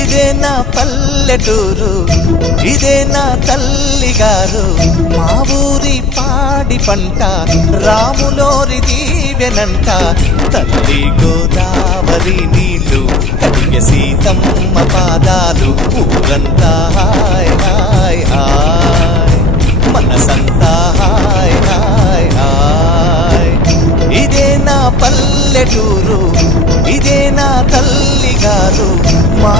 ఇదే నా పల్లెటూరు, ఇదే నా తల్లి గారు. మా ఊరి పాడి పంట రాములోరి దీవెనంట. తల్లి గోదావరి నీళ్ళు కడిగే సీతమ్మ పాదాలు. ఊరంతా హాయ్ హాయ్ హాయ్, మనసంతా హాయ్ హాయ్ హాయ్. ఇదే నా పల్లెటూరు, ఇదే నా తల్లి గారు. మా